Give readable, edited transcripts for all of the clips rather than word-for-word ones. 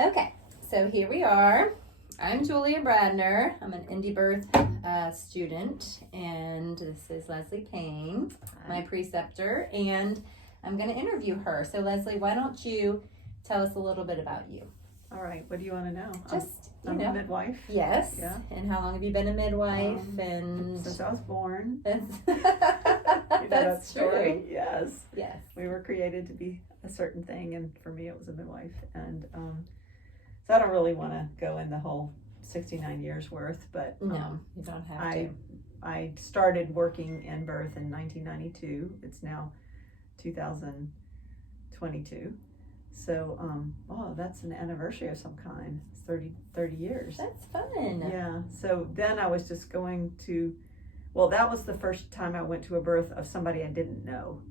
Okay, so here we are. I'm Julia Bradner. I'm an Indie Birth student, and this is Leslie Payne, my preceptor, and I'm going to interview her. So, Leslie, why don't you tell us a little bit about you? All right, what do you want to know? Just, I'm a midwife. Yes. Yeah. And how long have you been a midwife? And since I was born. That's, That's true. True. Yes. Yes. We were created to be a certain thing, and for me, it was a midwife. And so I don't really want to go in the whole 69 years worth, but no, you don't have to. I started working in birth in 1992. It's now 2022. So, that's an anniversary of some kind. It's 30 years. That's fun. Yeah. So then I was just going to, that was the first time I went to a birth of somebody I didn't know.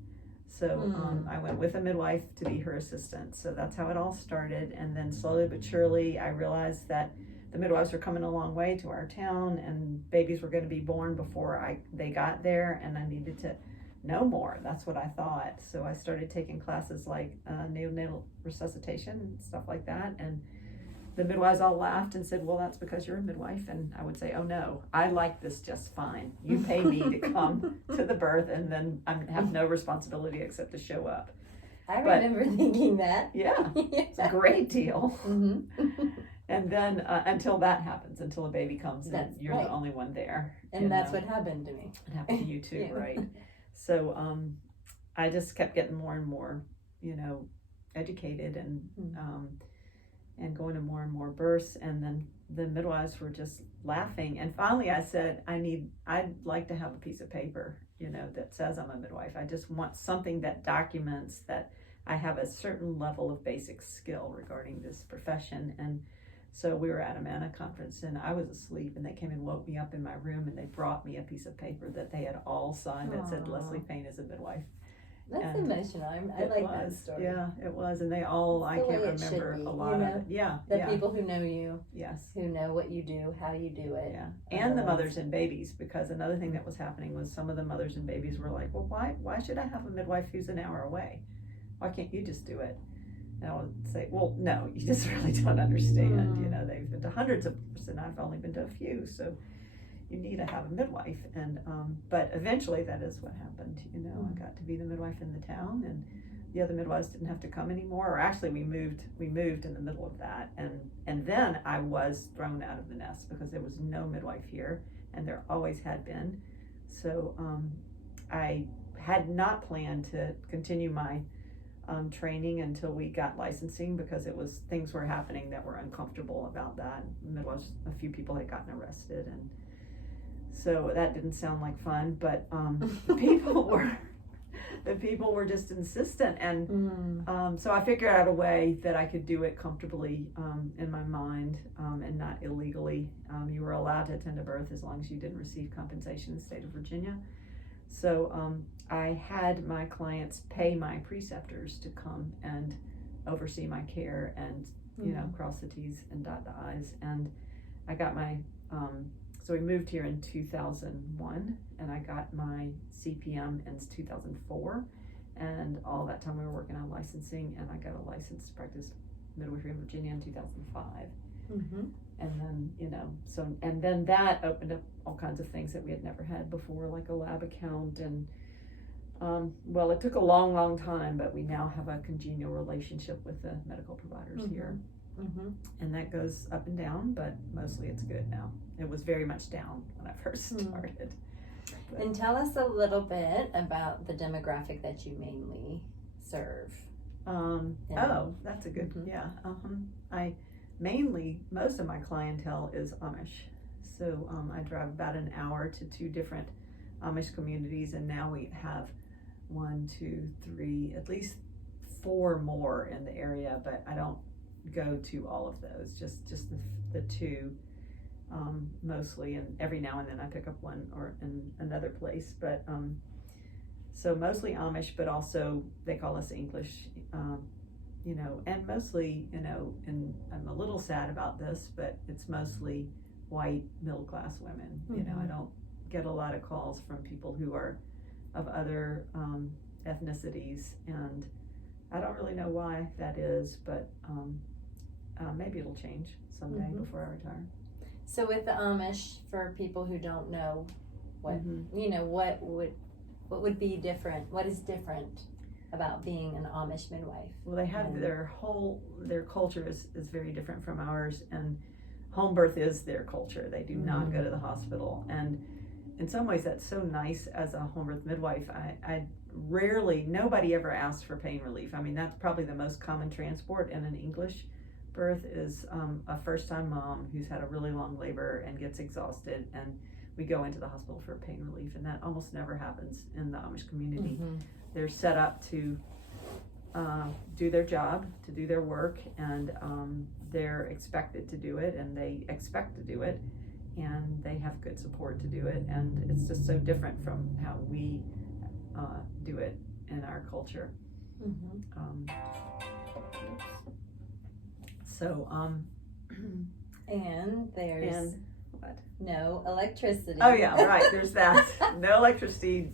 So I went with a midwife to be her assistant. So that's how it all started. And then slowly but surely, I realized that the midwives were coming a long way to our town, and babies were going to be born before they got there, and I needed to know more. That's what I thought. So I started taking classes like neonatal resuscitation and stuff like that. And the midwives all laughed and said, well, that's because you're a midwife. And I would say, oh no, I like this just fine. You pay me to come to the birth, and then I have no responsibility except to show up. I remember thinking that. Yeah, it's a great deal. Mm-hmm. And then until that happens, until a baby comes, and you're right. the only one there. And that's what happened to me. It happened to you too, Yeah. right? So I just kept getting more and more, educated and going to more and more births. And then the midwives were just laughing. And finally I said, I'd like to have a piece of paper, that says I'm a midwife. I just want something that documents that I have a certain level of basic skill regarding this profession. And so we were at a MANA conference, and I was asleep, and they came and woke me up in my room, and they brought me a piece of paper that they had all signed that said Leslie Payne is a midwife. That's emotional. I like that story. Yeah, it was. And they all, I can't remember a lot of it. Yeah. The people who know you. Yes. Who know what you do, how you do it. Yeah. And the mothers and babies, because another thing that was happening was some of the mothers and babies were like, well, why should I have a midwife who's an hour away? Why can't you just do it? And I would say, well, no, you just really don't understand. They've been to hundreds of births, and I've only been to a few. So you need to have a midwife. And but eventually that is what happened. I got to be the midwife in the town, and the other midwives didn't have to come anymore. Or actually, we moved in the middle of that, and then I was thrown out of the nest because there was no midwife here, and there always had been. So I had not planned to continue my training until we got licensing, because things were happening that were uncomfortable about that. Midwives, a few people had gotten arrested, and so that didn't sound like fun. But the people were just insistent, and so I figured out a way that I could do it comfortably in my mind and not illegally. You were allowed to attend a birth as long as you didn't receive compensation in the state of Virginia. So I had my clients pay my preceptors to come and oversee my care and, cross the T's and dot the I's. And I got my, so we moved here in 2001, and I got my CPM in 2004. And all that time we were working on licensing, and I got a license to practice midwifery in Virginia in 2005. Mm-hmm. And then, and then that opened up all kinds of things that we had never had before, like a lab account. And, it took a long, long time, but we now have a congenial relationship with the medical providers here. Mm-hmm. And that goes up and down, but mostly it's good now. It was very much down when I first started. But. And tell us a little bit about the demographic that you mainly serve. That's a good, most of my clientele is Amish. So I drive about an hour to 2 different Amish communities, and now we have 1, 2, 3, at least 4 more in the area, but I don't go to all of those, just the 2 mostly, and every now and then I pick up one or in another place. But so mostly Amish, but also they call us English. And mostly, and I'm a little sad about this, but it's mostly white middle-class women. I don't get a lot of calls from people who are of other ethnicities, and I don't really know why that is, but maybe it'll change someday before I retire. So with the Amish, for people who don't know, what what would be different? What is different about being an Amish midwife? Well, they have their culture is very different from ours, and home birth is their culture. They do not go to the hospital, and in some ways that's so nice as a home birth midwife. Nobody ever asked for pain relief. I mean, that's probably the most common transport in an English birth is a first-time mom who's had a really long labor and gets exhausted, and we go into the hospital for pain relief, and that almost never happens in the Amish community. They're set up to do their job, to do their work, and they're expected to do it, and they expect to do it, and they have good support to do it, and it's just so different from how we do it in our culture. And there's what? No electricity. Oh yeah, right. There's that. No electricity.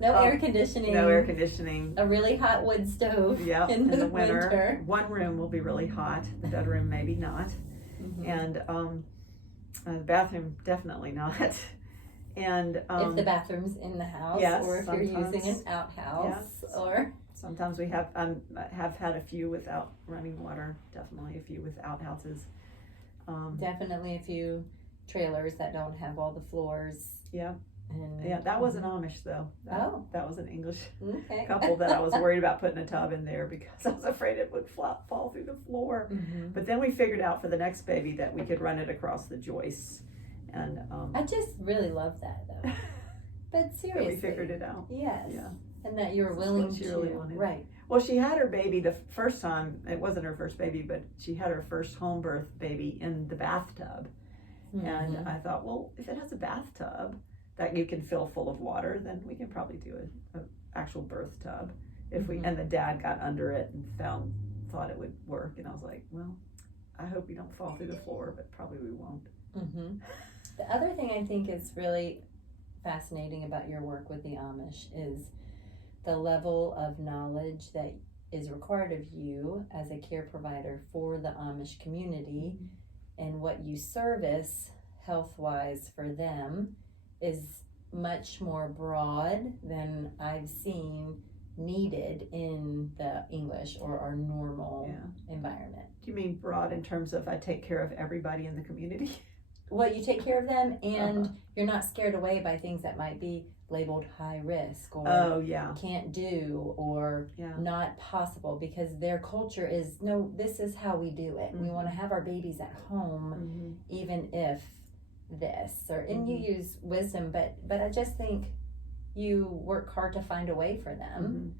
No air conditioning. No air conditioning. A really hot wood stove. Yeah. In the winter. One room will be really hot. The bedroom maybe not. And the bathroom definitely not. And if the bathroom's in the house, yes, or if you're using an outhouse, yes. or sometimes we have had a few without running water. Definitely a few with outhouses. Definitely a few trailers that don't have all the floors. Yeah. And, yeah, that wasn't Amish though. That was an English couple that I was worried about putting a tub in there because I was afraid it would fall through the floor. But then we figured out for the next baby that we could run it across the joists. And I just really love that though. But seriously, we figured it out. Yes. Yeah. And that you were willing she to. really wanted. Right. Well, she had her baby the first time. It wasn't her first baby, but she had her first home birth baby in the bathtub. And I thought, well, if it has a bathtub that you can fill full of water, then we can probably do an actual birth tub. If we and the dad got under it and thought it would work, and I was like, well, I hope we don't fall through the floor, but probably we won't. The other thing I think is really fascinating about your work with the Amish is the level of knowledge that is required of you as a care provider for the Amish community, and what you service health-wise for them is much more broad than I've seen needed in the English or our normal environment. Do you mean broad in terms of I take care of everybody in the community? Well, you take care of them, and you're not scared away by things that might be labeled high risk or can't do or not possible, because their culture is, no, this is how we do it. We want to have our babies at home, even if this, or and you use wisdom, but I just think you work hard to find a way for them,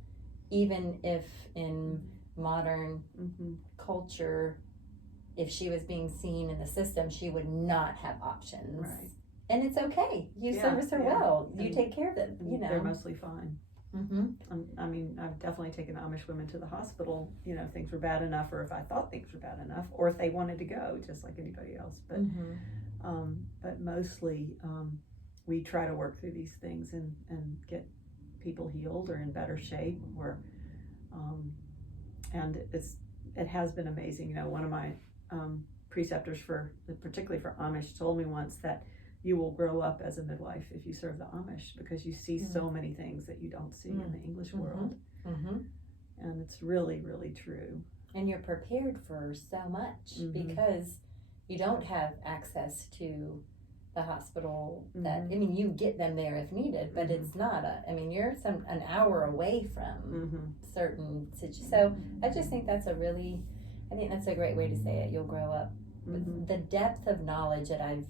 even if in modern culture, if she was being seen in the system, she would not have options. Right. And it's okay. You service her well. You take care of them. You know, they're mostly fine. I mean, I've definitely taken Amish women to the hospital. You know, if things were bad enough, or if I thought things were bad enough, or if they wanted to go, just like anybody else. But mostly, we try to work through these things and get people healed or in better shape. Or, and it has been amazing. You know, one of my preceptors particularly for Amish told me once that you will grow up as a midwife if you serve the Amish, because you see so many things that you don't see in the English world. And it's really, really true. And you're prepared for so much because you don't have access to the hospital that, I mean, you get them there if needed, but it's not you're an hour away from certain situations. So I just think that's a great way to say it. You'll grow up. The depth of knowledge that I've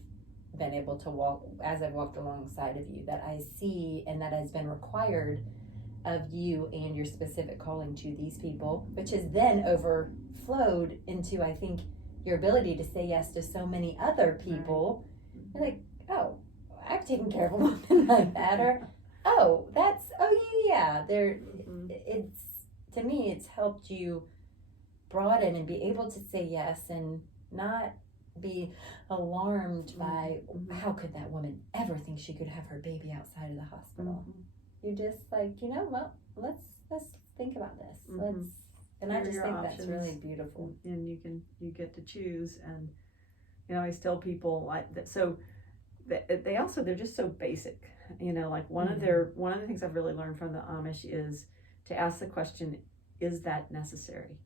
been able to as I've walked alongside of you, that I see and that has been required of you and your specific calling to these people, which has then overflowed into, I think, your ability to say yes to so many other people. You're like, oh, I've taken care of a woman like that, or it's, to me, it's helped you broaden and be able to say yes and not be alarmed by how could that woman ever think she could have her baby outside of the hospital. You're just like, well, let's think about this. Let's And I Here are just your think options. that's really beautiful. And you get to choose. And I always tell people like that. So they also, they're just so basic. Like one of the things I've really learned from the Amish is to ask the question, is that necessary?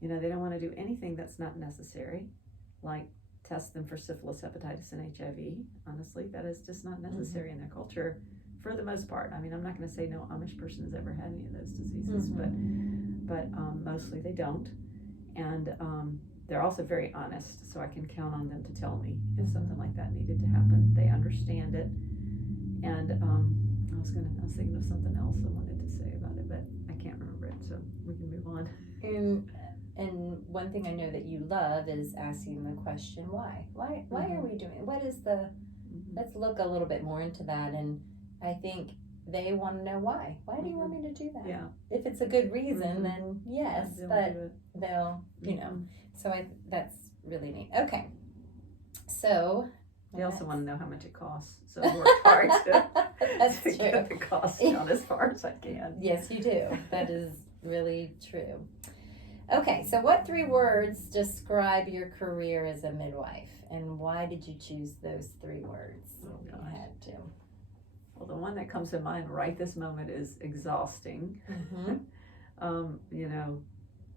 They don't want to do anything that's not necessary, like test them for syphilis, hepatitis, and HIV. Honestly, that is just not necessary in their culture for the most part. I mean, I'm not going to say no Amish person has ever had any of those diseases, but mostly they don't. And they're also very honest, so I can count on them to tell me if something like that needed to happen. They understand it. And I was thinking of something else I wanted to say about it, but I can't remember it, so we can move on. And one thing I know that you love is asking the question, why? Why are we doing it? What is the, let's look a little bit more into that. And I think they want to know why. Why do you want me to do that? Yeah. If it's a good reason, then yes, but they'll, so that's really neat. Okay. So. They also want to know how much it costs. So I work hard to get the cost down as far as I can. Yes, you do. That is really true. Okay, so what 3 words describe your career as a midwife, and why did you choose those 3 words? Oh, gosh. You had to. Well, the one that comes to mind right this moment is exhausting. I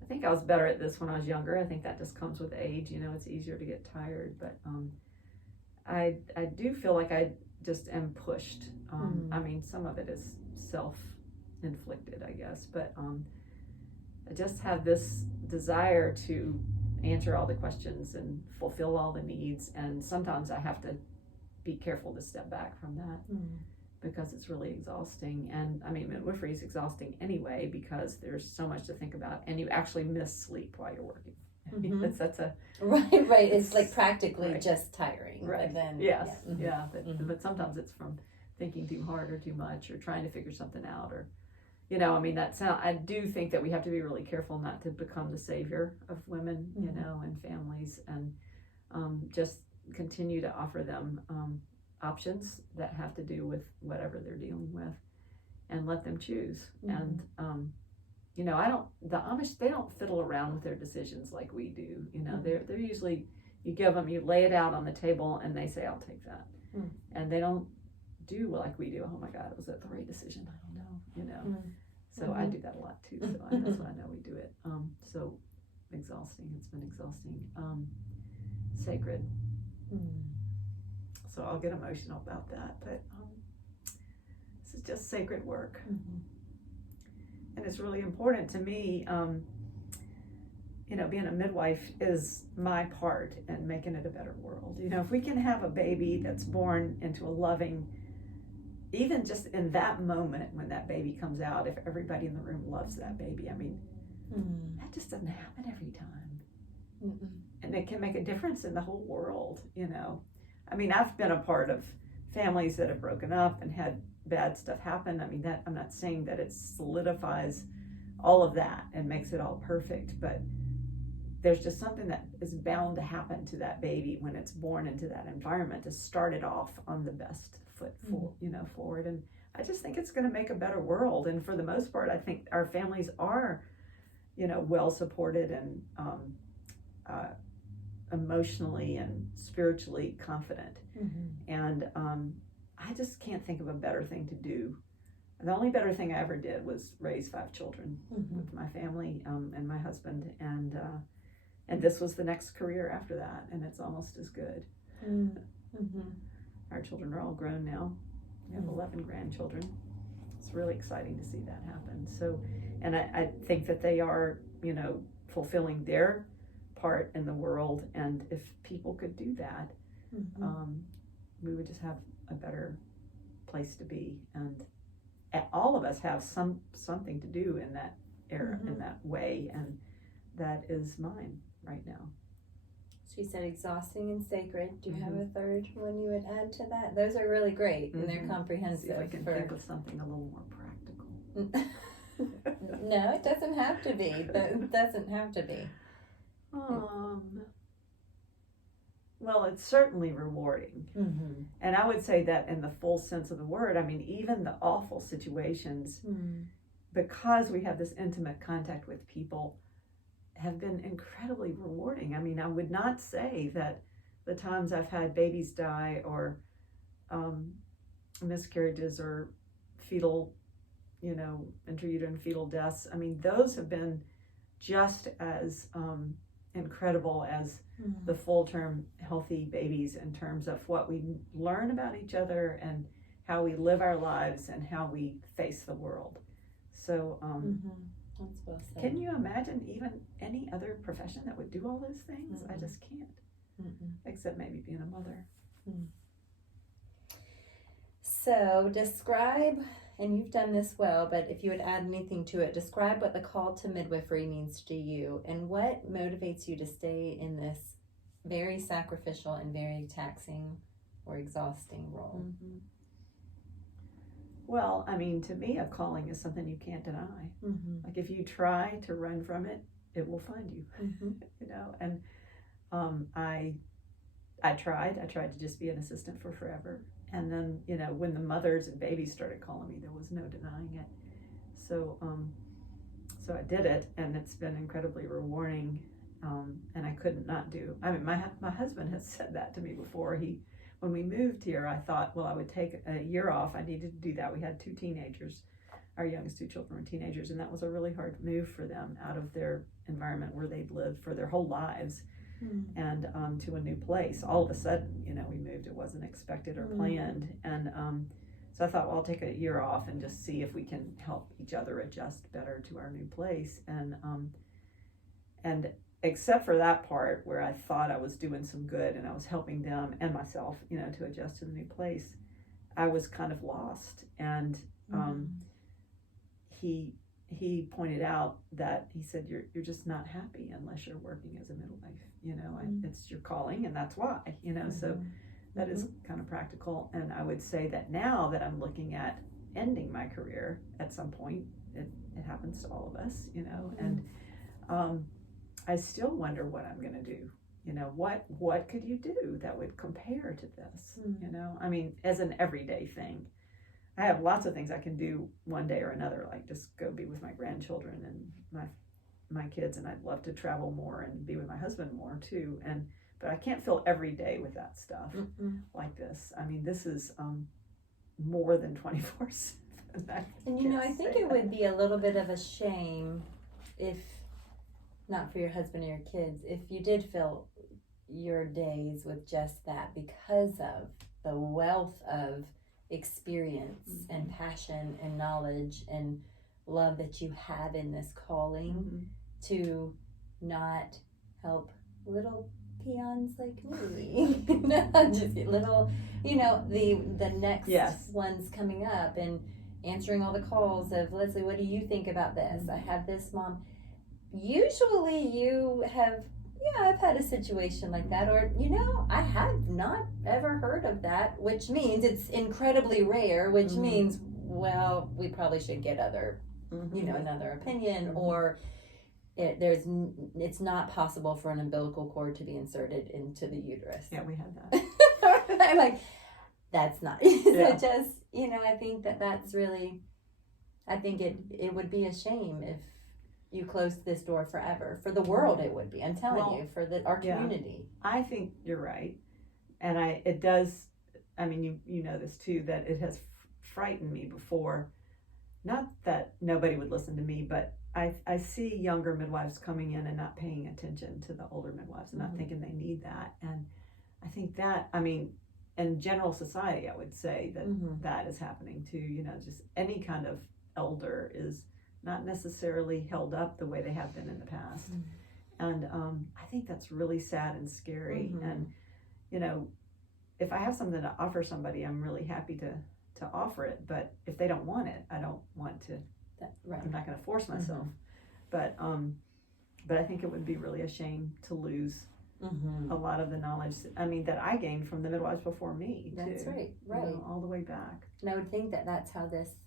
think I was better at this when I was younger. I think that just comes with age. It's easier to get tired, but I do feel like I just am pushed. I mean, some of it is self-inflicted, I guess, but I just have this desire to answer all the questions and fulfill all the needs, and sometimes I have to be careful to step back from that because it's really exhausting. And I mean, midwifery is exhausting anyway because there's so much to think about, and you actually miss sleep while you're working. That's a right. It's like practically just tiring. Right. But then, yes. Yeah. But sometimes it's from thinking too hard or too much or trying to figure something out, or I mean, I do think that we have to be really careful not to become the savior of women, and families, and just continue to offer them options that have to do with whatever they're dealing with, and let them choose. And the Amish, they don't fiddle around with their decisions like we do. They're usually, you lay it out on the table, and they say, I'll take that. And they don't do like we do. Oh my God, was that the right decision? I don't know, So I do that a lot too. So that's why I know we do it. So exhausting. It's been exhausting. Sacred. So I'll get emotional about that, but this is just sacred work. And it's really important to me. Being a midwife is my part in making it a better world. If we can have a baby that's born into a loving, even just in that moment when that baby comes out, if everybody in the room loves that baby, I mean, that just doesn't happen every time. And it can make a difference in the whole world, I mean, I've been a part of families that have broken up and had bad stuff happen. I mean, that I'm not saying that it solidifies all of that and makes it all perfect, but there's just something that is bound to happen to that baby when it's born into that environment to start it off on the best foot forward. And I just think it's going to make a better world. And for the most part, I think our families are, well supported and emotionally and spiritually confident. And I just can't think of a better thing to do. The only better thing I ever did was raise 5 children with my family and my husband, and this was the next career after that, and it's almost as good. Our children are all grown now. We have 11 grandchildren. It's really exciting to see that happen. So, and I think that they are, fulfilling their part in the world, and if people could do that, we would just have a better place to be, and all of us have something to do in that era, in that way, and that is mine right now. So you said exhausting and sacred. Do you have a third one you would add to that? Those are really great, and they're comprehensive. See if I can think of something a little more practical. No, it doesn't have to be. It doesn't have to be. Well, it's certainly rewarding. And I would say that in the full sense of the word. I mean, even the awful situations, because we have this intimate contact with people, have been incredibly rewarding. I mean, I would not say that the times I've had babies die or miscarriages or fetal, intrauterine fetal deaths, I mean, those have been just as incredible as the full-term healthy babies in terms of what we learn about each other and how we live our lives and how we face the world. So That's well said. can you imagine even any other profession that would do all those things? I just can't, except maybe being a mother. So describe, and you've done this well, but if you would add anything to it, describe what the call to midwifery means to you and what motivates you to stay in this very sacrificial and very taxing or exhausting role. Well, I mean, to me, a calling is something you can't deny. Like if you try to run from it, it will find you. And I tried to just be an assistant for forever. And then, when the mothers and babies started calling me, there was no denying it. So I did it, and it's been incredibly rewarding. And I couldn't not do. I mean, my husband has said that to me before. When we moved here, I thought, well, I would take a year off. I needed to do that. We had 2 teenagers. Our youngest 2 children were teenagers, and that was a really hard move for them out of their environment where they'd lived for their whole lives. And to a new place. All of a sudden, we moved. It wasn't expected or planned. And so I thought, well, I'll take a year off and just see if we can help each other adjust better to our new place. And except for that part where I thought I was doing some good and I was helping them and myself, to adjust to the new place, I was kind of lost. And he pointed out that he said, you're just not happy unless you're working as a midwife, it's your calling, and that's why, so that is kind of practical. And I would say that now that I'm looking at ending my career at some point, it happens to all of us, and I still wonder what I'm going to do. What could you do that would compare to this? I mean, as an everyday thing, I have lots of things I can do one day or another, like just go be with my grandchildren and my kids, and I'd love to travel more and be with my husband more too. But I can't fill every day with that stuff like this. I mean, this is more than 24/7. And I think it would be a little bit of a shame if, not for your husband or your kids, if you did fill your days with just that, because of the wealth of experience and passion and knowledge and love that you have in this calling to not help little peons like me. Just little, the next ones coming up and answering all the calls of, Leslie, what do you think about this? I have this, Mom. Usually you have, I've had a situation like that, or, I have not ever heard of that, which means it's incredibly rare, which means, well, we probably should get other, another opinion, or it's not possible for an umbilical cord to be inserted into the uterus. Yeah, we had that. I'm like, that's not, so just, I think that's really, I think it would be a shame if you closed this door forever. For the world, it would be. I'm telling you, for our community. I think you're right, and it does. I mean, you know this too, that it has frightened me before. Not that nobody would listen to me, but I see younger midwives coming in and not paying attention to the older midwives and not thinking they need that. And I think that, I mean, in general society, I would say that that is happening too. Just any kind of elder is not necessarily held up the way they have been in the past. And I think that's really sad and scary. And, if I have something to offer somebody, I'm really happy to offer it. But if they don't want it, I don't want to. I'm not going to force myself. But I think it would be really a shame to lose a lot of the knowledge, that I gained from the midwives before me, too. That's right. All the way back. And I would think that that's how this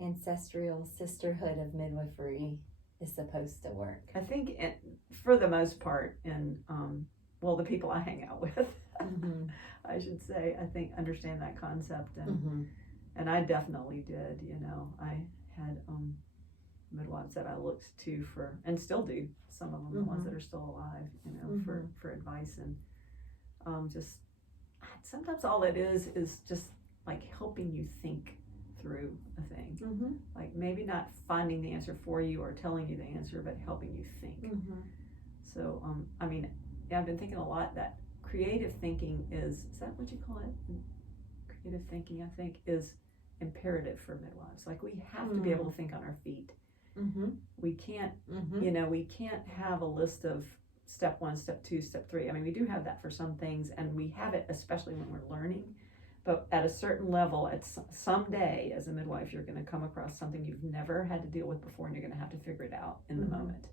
ancestral sisterhood of midwifery is supposed to work. I think for the most part, in the people I hang out with, I should say, I think understand that concept, and I definitely did. I had midwives that I looked to for, and still do, some of them, the ones that are still alive, for advice, and just sometimes all it is just like helping you think through a thing, like maybe not finding the answer for you or telling you the answer, but helping you think. So I mean, I've been thinking a lot that creative thinking is that what you call it? Creative thinking, I think, is imperative for midwives. Like we have to be able to think on our feet. We can't, we can't have a list of step 1, step 2, step 3. I mean, we do have that for some things, and we have it especially when we're learning. But at a certain level, at someday as a midwife, you're going to come across something you've never had to deal with before, and you're going to have to figure it out in the moment.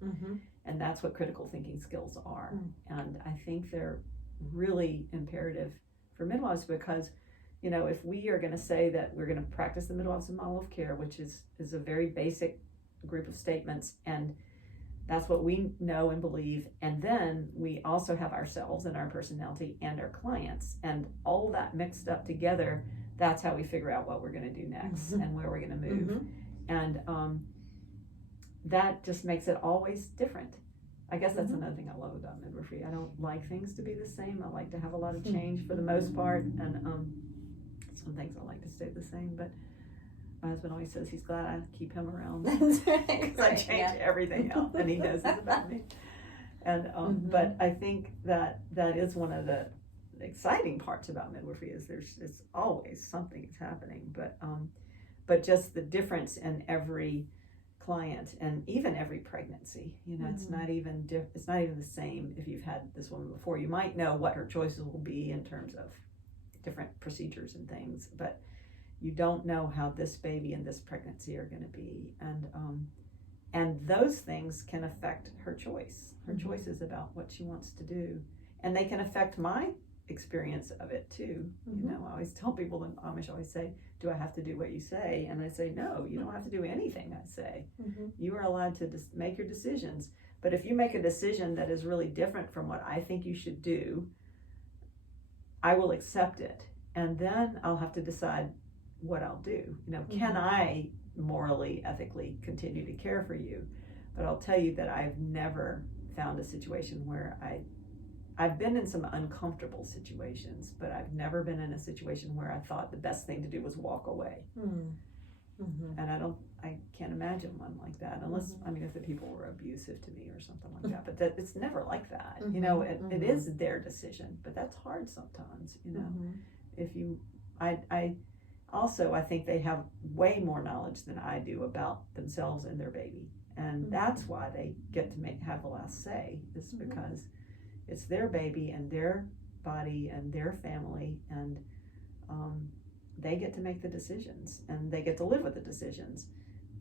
And that's what critical thinking skills are. And I think they're really imperative for midwives because, if we are going to say that we're going to practice the midwives model of care, which is a very basic group of statements, and that's what we know and believe, and then we also have ourselves and our personality and our clients, and all that mixed up together, that's how we figure out what we're going to do next and where we're going to move. And that just makes it always different. I guess that's another thing I love about midwifery. I don't like things to be the same. I like to have a lot of change for the most part, and some things I like to stay the same, but my husband always says he's glad I keep him around because I change everything else, and he knows this about me. And but I think that is one of the exciting parts about midwifery is it's always something is happening, but just the difference in every client and even every pregnancy. It's not even the same. If you've had this woman before, you might know what her choices will be in terms of different procedures and things, but you don't know how this baby and this pregnancy are going to be, and those things can affect her choice. Her choices about what she wants to do, and they can affect my experience of it too. I always tell people, the Amish always say, "Do I have to do what you say?" And I say, "No, you don't have to do anything I say. You are allowed to make your decisions. But if you make a decision that is really different from what I think you should do, I will accept it, and then I'll have to decide what I'll do. Can I morally, ethically continue to care for you?" But I'll tell you that I've never found a situation where I've been in some uncomfortable situations, but I've never been in a situation where I thought the best thing to do was walk away. And I can't imagine one like that, unless, if the people were abusive to me or something like that, but it's never like that. It is their decision, but that's hard sometimes, if you, I think they have way more knowledge than I do about themselves and their baby. And that's why they get to have the last say, is because it's their baby and their body and their family, and they get to make the decisions, and they get to live with the decisions.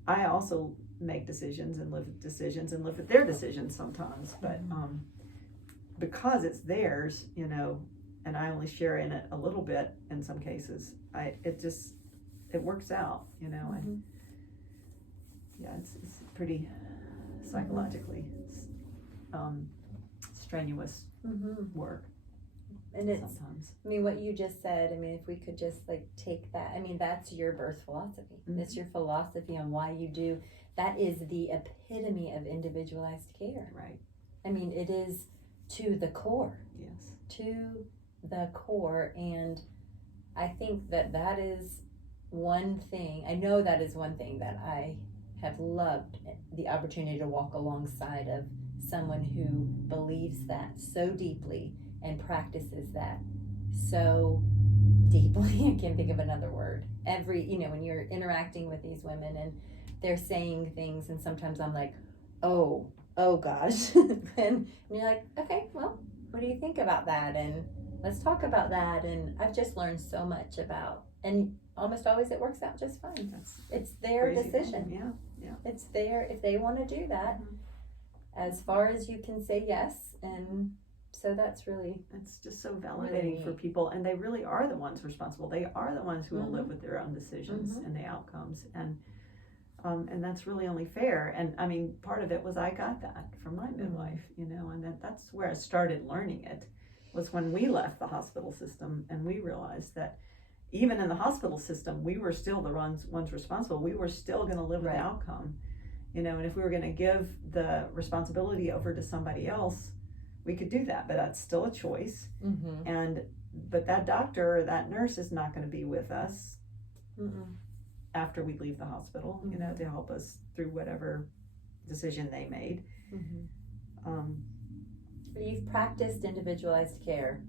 I also make decisions and live with decisions and live with their decisions sometimes, but because it's theirs, and I only share in it a little bit in some cases, it works out, and it's pretty psychologically strenuous work. And it's sometimes. What you just said, if we could just take that, that's your birth philosophy. It's your philosophy on why you do. That is the epitome of individualized care. Right. It is to the core. Yes. To the core, and I think that is one thing. I know that is one thing that I have loved, the opportunity to walk alongside of someone who believes that so deeply and practices that so deeply. I can't think of another word. When you're interacting with these women and they're saying things, and sometimes I'm like, oh gosh. And you're like, okay, well, what do you think about that? And let's talk about that. And I've just learned so much about, and almost always it works out just fine. It's their decision. Yeah. It's if they want to do that, as far as you can say yes. And so it's just so validating for people, and they really are the ones responsible. They are the ones who will live with their own decisions and the outcomes, and that's really only fair. And part of it was I got that from my midwife, and that's where I started learning it, was when we left the hospital system and we realized that even in the hospital system, we were still the ones responsible. We were still going to live with the outcome, you know, and if we were going to give the responsibility over to somebody else, we could do that, but that's still a choice. But that doctor or that nurse is not going to be with us after we leave the hospital, you know, to help us through whatever decision they made. You've practiced individualized care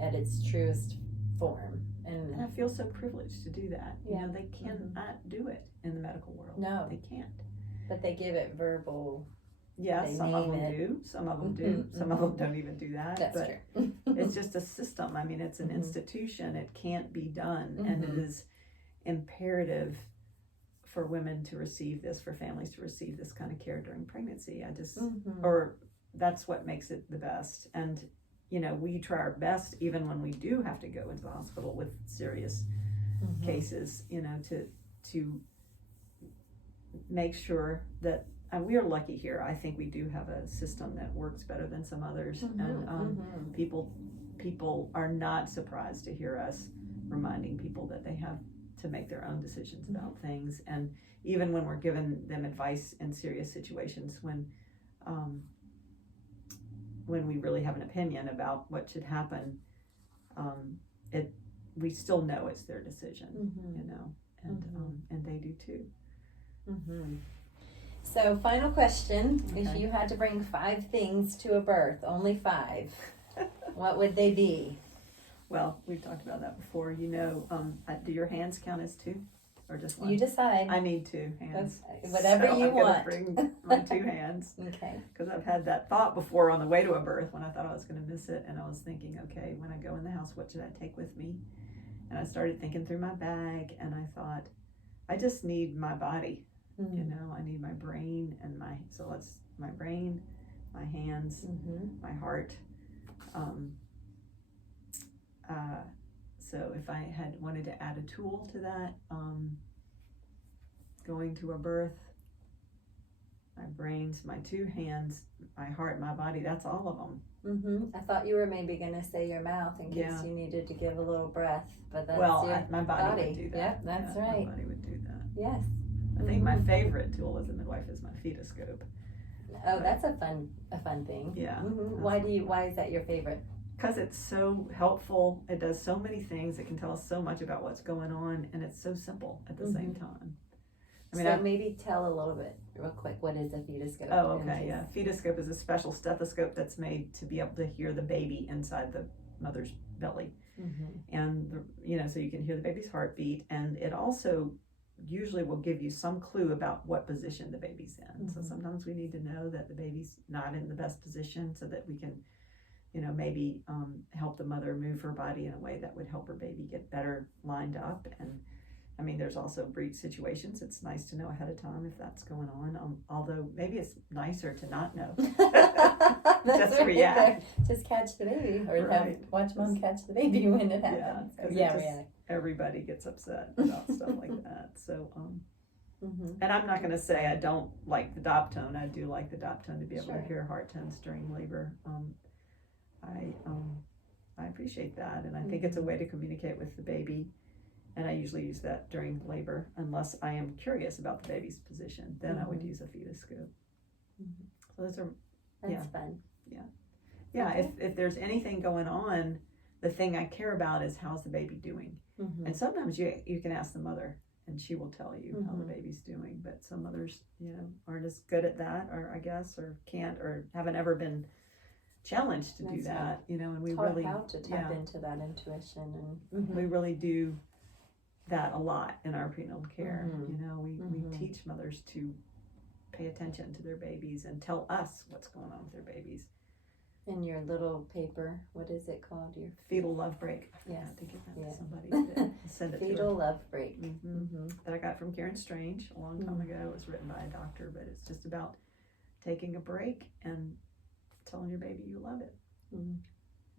at its truest form. And I feel so privileged to do that. Yeah. You know, they cannot do it in the medical world. No. They can't. But they give it verbal. Yeah, some of them do. Some of them do. Some of them don't even do that. That's but true. It's just a system. I mean, it's an institution. It can't be done. And it is imperative for women to receive this, for families to receive this kind of care during pregnancy. I just, or that's what makes it the best. And, you know, we try our best, even when we do have to go into the hospital with serious cases, you know, to make sure that, and we are lucky here. I think we do have a system that works better than some others. And people are not surprised to hear us reminding people that they have to make their own decisions about things. And even when we're giving them advice in serious situations, when we really have an opinion about what should happen, we still know it's their decision, you know, and they do too. So, final question: if you had to bring 5 things to a birth, only 5, what would they be? Well, we've talked about that before. You know, do your hands count as 2, or just 1? You decide. I need 2 hands. Whatever so you I'm want. Bring my 2 hands. Okay. Because I've had that thought before on the way to a birth when I thought I was going to miss it, and I was thinking, okay, when I go in the house, what should I take with me? And I started thinking through my bag, and I thought, I just need my body. You know, I need my brain and my brain, my hands, my heart. So if I had wanted to add a tool to that, going to a birth, my brains, my 2 hands, my heart, my body, that's all of them. I thought you were maybe going to say your mouth in case you needed to give a little breath, but that's my body would do that. Yep, that's right. My body would do that. Yes. I think my favorite tool as a midwife is my fetoscope. Oh, that's a fun thing. Yeah. Why is that your favorite? Because it's so helpful. It does so many things. It can tell us so much about what's going on, and it's so simple at the same time. I mean, maybe tell a little bit real quick. What is a fetoscope? Oh, okay, yeah. Fetoscope is a special stethoscope that's made to be able to hear the baby inside the mother's belly, and you know, so you can hear the baby's heartbeat, and it also usually will give you some clue about what position the baby's in. So sometimes we need to know that the baby's not in the best position so that we can, you know, maybe help the mother move her body in a way that would help her baby get better lined up. And I mean, there's also breech situations. It's nice to know ahead of time if that's going on, although maybe it's nicer to not know. Just react. Just catch the baby, or watch mom catch the baby when it happens. Everybody gets upset about stuff like that. So, and I'm not going to say I don't like the dop tone. I do like the dop tone to be able to hear heart tones during labor. I appreciate that, and I think it's a way to communicate with the baby. And I usually use that during labor, unless I am curious about the baby's position. Then I would use a fetoscope. So those are that's fun. Yeah. Okay. If there's anything going on, the thing I care about is how's the baby doing. And sometimes you can ask the mother, and she will tell you how the baby's doing. But some mothers, you know, aren't as good at that, or I guess, or can't, or haven't ever been challenged to do that. Right. You know, and we really how to tap into that intuition, and we really do that a lot in our prenatal care. You know, we teach mothers to pay attention to their babies and tell us what's going on with their babies. In your little paper, what is it called? Your fetal love break. I have to give that to somebody to send it fetal love break. That I got from Karen Strange a long time ago. It was written by a doctor, but it's just about taking a break and telling your baby you love it.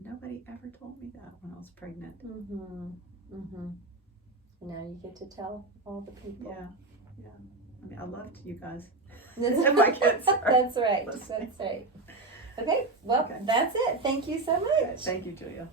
Nobody ever told me that when I was pregnant. And now you get to tell all the people. Yeah. I mean, I loved you guys. My kids. That's right. That's right. Okay. Well, that's it. Thank you so much. Okay. Thank you, Julia.